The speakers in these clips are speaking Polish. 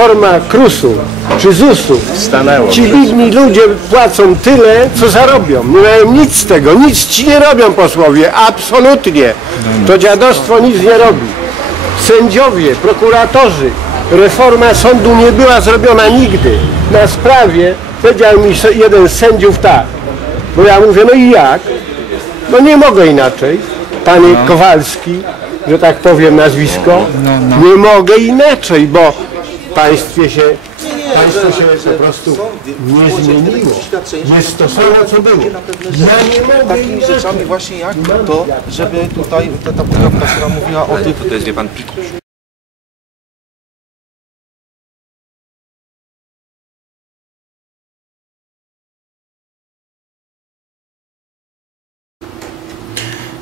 reforma KRUS-u czy ZUS-u. Stanęło. Ci biedni ludzie płacą tyle, co zarobią. Nie mają nic z tego, nic ci nie robią posłowie, absolutnie. To dziadostwo nic nie robi. Sędziowie, prokuratorzy, reforma sądu nie była zrobiona nigdy. Na sprawie powiedział mi jeden z sędziów tak, bo ja mówię, no i jak? No nie mogę inaczej. Panie Kowalski, że tak powiem nazwisko, nie mogę inaczej, bo państwie się, państwo się po prostu nie zmieniło. Jest to samo, co było. Ja nie mogę takimi rzeczami właśnie jak to, żeby tutaj ta, ta poprawka, która mówiła o tych, to jest wie pan pikuś.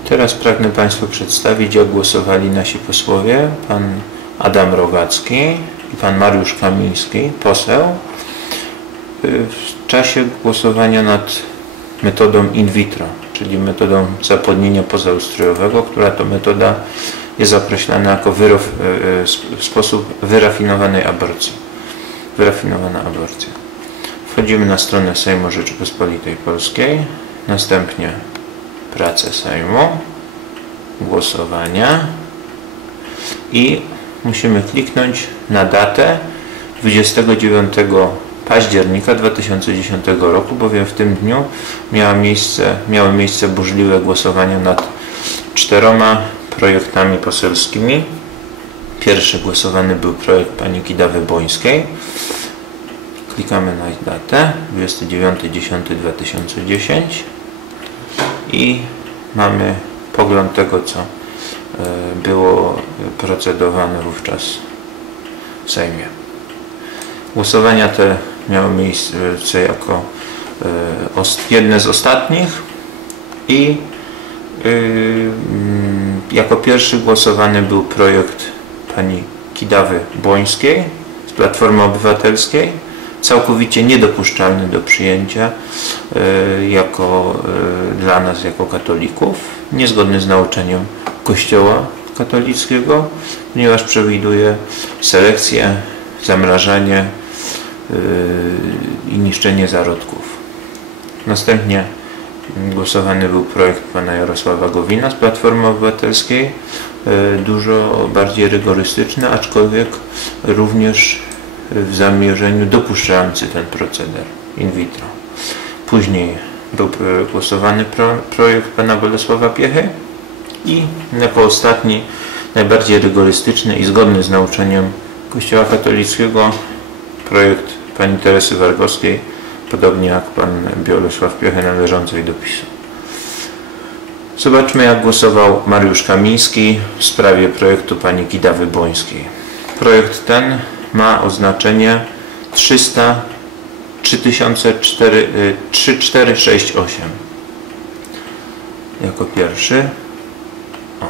Teraz pragnę Państwu przedstawić, jak głosowali nasi posłowie, pan Adam Rogacki pan Mariusz Kamiński, poseł, y, w czasie głosowania nad metodą in vitro, czyli metodą zapłodnienia pozaustrojowego, która to metoda jest określana jako wyrof, y, y, sp- sposób wyrafinowanej aborcji. Wyrafinowana aborcja. Wchodzimy na stronę Sejmu Rzeczypospolitej Polskiej, następnie pracę Sejmu, głosowania i musimy kliknąć na datę 29 października 2010 roku, bowiem w tym dniu miała miejsce, miały miejsce burzliwe głosowania nad czteroma projektami poselskimi. Pierwszy głosowany był projekt pani Kidawy Bońskiej. Klikamy na datę 29.10.2010 i mamy pogląd tego, co było procedowane wówczas w Sejmie. Głosowania te miały miejsce jako e, jedne z ostatnich i y, mm, jako pierwszy głosowany był projekt pani Kidawy Błońskiej z Platformy Obywatelskiej, całkowicie niedopuszczalny do przyjęcia y, jako, dla nas jako katolików, niezgodny z nauczeniem Kościoła katolickiego, ponieważ przewiduje selekcję, zamrażanie y, i niszczenie zarodków. Następnie głosowany był projekt pana Jarosława Gowina z Platformy Obywatelskiej, y, dużo bardziej rygorystyczny, aczkolwiek również w zamierzeniu dopuszczający ten proceder in vitro. Później był e, głosowany pro, projekt pana Bolesława Piechy i jako ostatni, najbardziej rygorystyczny i zgodny z nauczeniem Kościoła katolickiego projekt pani Teresy Wargowskiej, podobnie jak pan Bolesław Piechy należącej do PiSu. Zobaczmy jak głosował Mariusz Kamiński w sprawie projektu pani Kidawy Bońskiej. Projekt ten ma oznaczenie 300 3004, y, 3468 jako pierwszy o.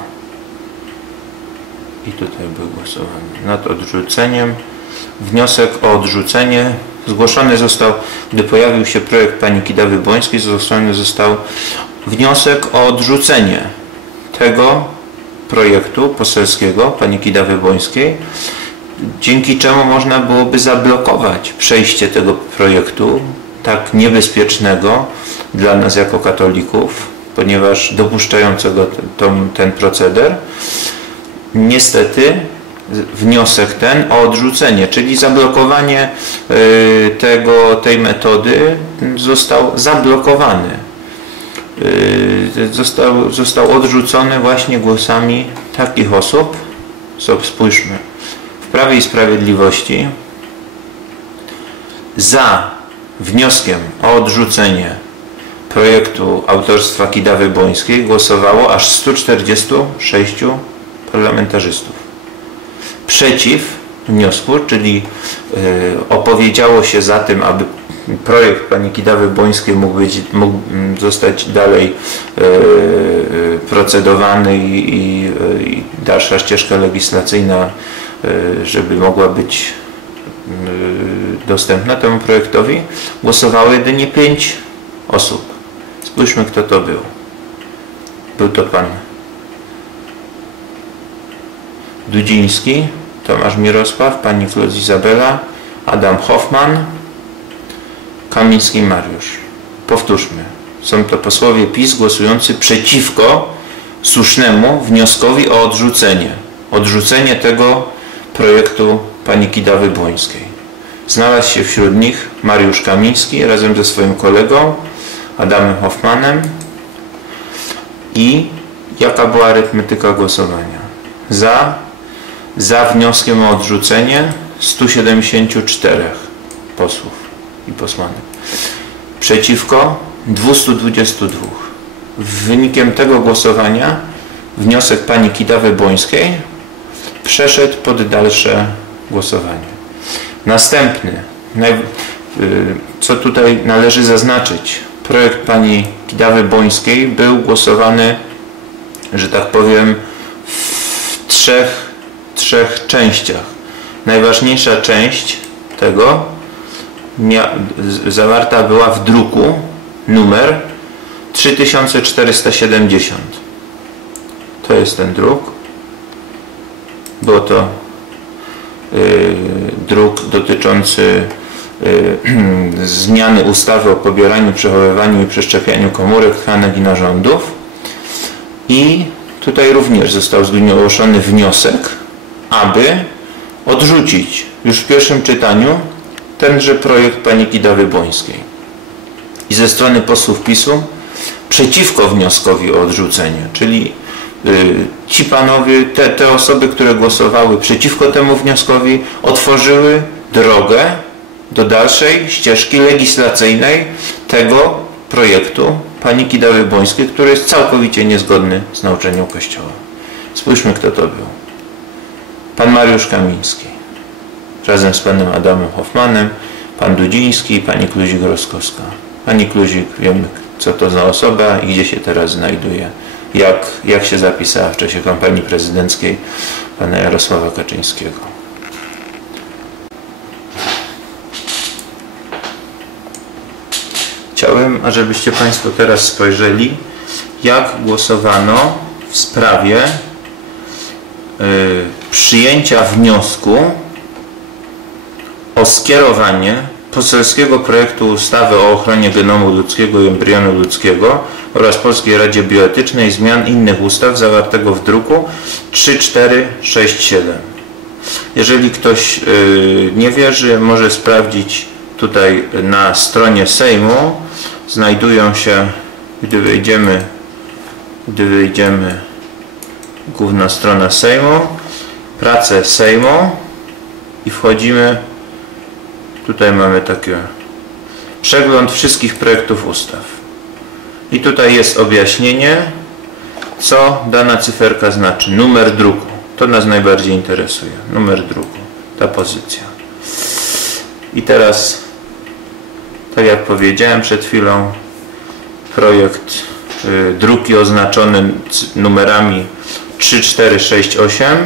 i tutaj był głosowany nad odrzuceniem. Wniosek o odrzucenie. Zgłoszony został gdy pojawił się projekt pani Kidawy Bońskiej zgłoszony został wniosek o odrzucenie tego projektu poselskiego pani Kidawy Bońskiej dzięki czemu można byłoby zablokować przejście tego projektu tak niebezpiecznego dla nas jako katolików, ponieważ dopuszczającego ten, ten proceder, niestety wniosek ten o odrzucenie, czyli zablokowanie y, tego, tej metody został zablokowany. Y, Został, został odrzucony właśnie głosami takich osób, spójrzmy, w Prawie i Sprawiedliwości za wnioskiem o odrzucenie projektu autorstwa Kidawy Bońskiej głosowało aż 146 parlamentarzystów. Przeciw wniosku, czyli y, opowiedziało się za tym, aby projekt pani Kidawy Bońskiej mógł, być, mógł mm, zostać dalej y, y, procedowany i, i, i dalsza ścieżka legislacyjna, żeby mogła być dostępna temu projektowi, głosowało jedynie pięć osób. Spójrzmy, kto to był. Był to pan Dudziński, Tomasz Mirosław, pani Kluz Izabela, Adam Hoffman, Kamiński Mariusz. Powtórzmy. Są to posłowie PiS głosujący przeciwko słusznemu wnioskowi o odrzucenie. Odrzucenie tego projektu pani Kidawy Błońskiej. Znalazł się wśród nich Mariusz Kamiński razem ze swoim kolegą Adamem Hoffmanem i jaka była arytmetyka głosowania? Za, za wnioskiem o odrzucenie 174 posłów i posłanek. Przeciwko 222. Wynikiem tego głosowania wniosek pani Kidawy Błońskiej przeszedł pod dalsze głosowanie. Następny, y, co tutaj należy zaznaczyć, projekt pani Kidawy Bońskiej był głosowany, że tak powiem, w trzech, trzech częściach. Najważniejsza część tego zawarta była w druku numer 3470. To jest ten druk. Było to y, druk dotyczący y, zmiany ustawy o pobieraniu, przechowywaniu i przeszczepianiu komórek, tkanek i narządów. I tutaj również został zgłoszony wniosek, aby odrzucić już w pierwszym czytaniu tenże projekt pani Kidawy Błońskiej. I ze strony posłów PiSu przeciwko wnioskowi o odrzucenie, czyli y, ci panowie, te, te osoby, które głosowały przeciwko temu wnioskowi, otworzyły drogę do dalszej ścieżki legislacyjnej tego projektu pani Kidawy Bońskiej, który jest całkowicie niezgodny z nauczeniem Kościoła. Spójrzmy, kto to był. Pan Mariusz Kamiński, razem z panem Adamem Hoffmanem, pan Dudziński i pani Kluzik-Roskowska. Pani Kluzik, wiemy, co to za osoba i gdzie się teraz znajduje. Jak, jak się zapisała w czasie kampanii prezydenckiej pana Jarosława Kaczyńskiego. Chciałem, ażebyście Państwo teraz spojrzeli, jak głosowano w sprawie y, przyjęcia wniosku o skierowanie poselskiego projektu ustawy o ochronie genomu ludzkiego i embrionu ludzkiego oraz Polskiej Radzie Bioetycznej zmian innych ustaw zawartego w druku 3467. Jeżeli ktoś y, nie wierzy, może sprawdzić tutaj na stronie Sejmu. Znajdują się, gdy wejdziemy, gdy wejdziemy, główna strona Sejmu, prace Sejmu i wchodzimy Tutaj mamy taki przegląd wszystkich projektów ustaw. I tutaj jest objaśnienie, co dana cyferka znaczy. Numer druku. To nas najbardziej interesuje. Numer druku. Ta pozycja. I teraz, tak jak powiedziałem przed chwilą, projekt y, druki oznaczony numerami 3468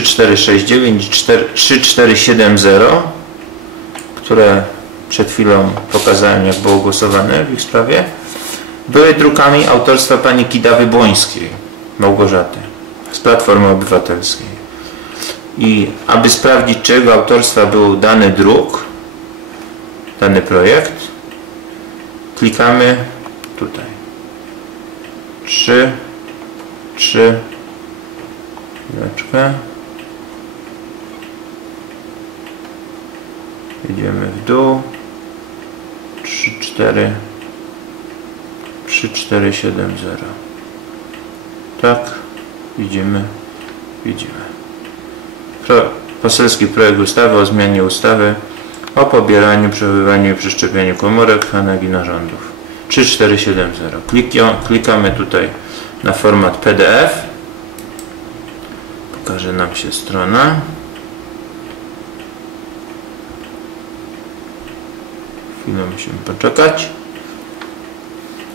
3469 i 4 3470, które przed chwilą pokazałem, jak było głosowane w ich sprawie, były drukami autorstwa pani Kidawy Błońskiej, Małgorzaty, z Platformy Obywatelskiej. I aby sprawdzić, czyjego autorstwa był dany druk, dany projekt, klikamy tutaj. 3, 3, Chwileczkę. Idziemy w dół. 3, 4 3, 4, 7, 0 Tak, widzimy, widzimy. Pro, poselski projekt ustawy o zmianie ustawy o pobieraniu, przechowywaniu i przeszczepianiu komórek, tkanek i narządów. 3470. Klikio, klikamy tutaj na format PDF. Pokaże nam się strona. Chwilę musimy poczekać.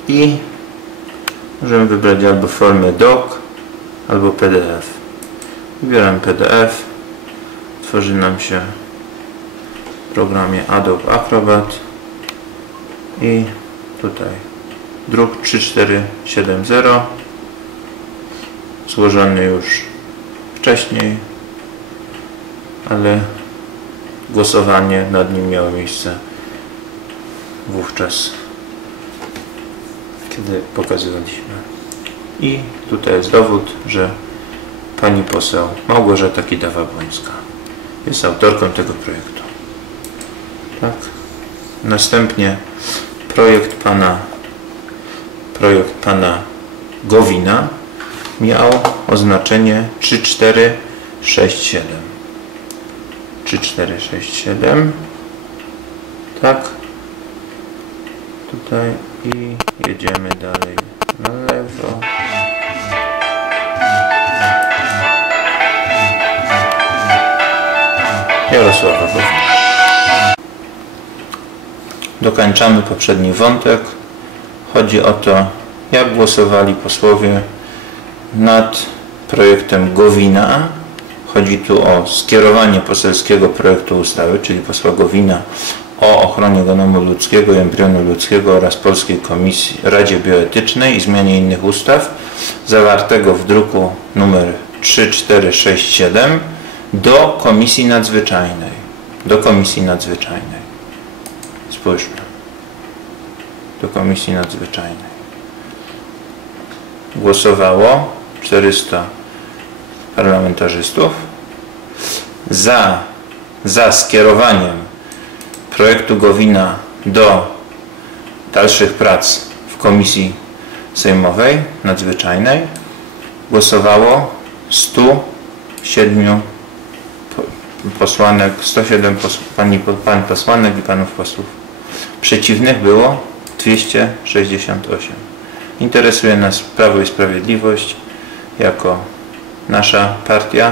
I możemy wybrać albo formę doc, albo PDF. Wybieram PDF. Tworzy nam się w programie Adobe Acrobat i tutaj druk 3470 złożony już wcześniej ale głosowanie nad nim miało miejsce wówczas, kiedy pokazywaliśmy. I tutaj jest dowód, że pani poseł Małgorzata Kidawa-Błońska jest autorką tego projektu. Tak. Następnie projekt pana projekt pana Gowina miał oznaczenie 3467. 3467. Tak. Tutaj i jedziemy dalej na lewo. Jarosława Gowina. Dokończamy poprzedni wątek. Chodzi o to, jak głosowali posłowie nad projektem Gowina. Chodzi tu o skierowanie poselskiego projektu ustawy, czyli posła Gowina o ochronie genomu ludzkiego i embrionu ludzkiego oraz Polskiej Komisji Radzie Bioetycznej i zmianie innych ustaw, zawartego w druku nr 3467 do Komisji Nadzwyczajnej. Do Komisji Nadzwyczajnej. Spójrzmy. Do Komisji Nadzwyczajnej. Głosowało 400 parlamentarzystów za, za skierowaniem projektu Gowina do dalszych prac w Komisji Sejmowej Nadzwyczajnej głosowało 107 po- posłanek, 107 pos, pani, pan posłanek i panów posłów. Przeciwnych było 268. Interesuje nas Prawo i Sprawiedliwość jako nasza partia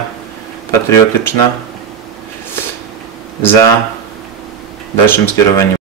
patriotyczna za dalszym skierowaniem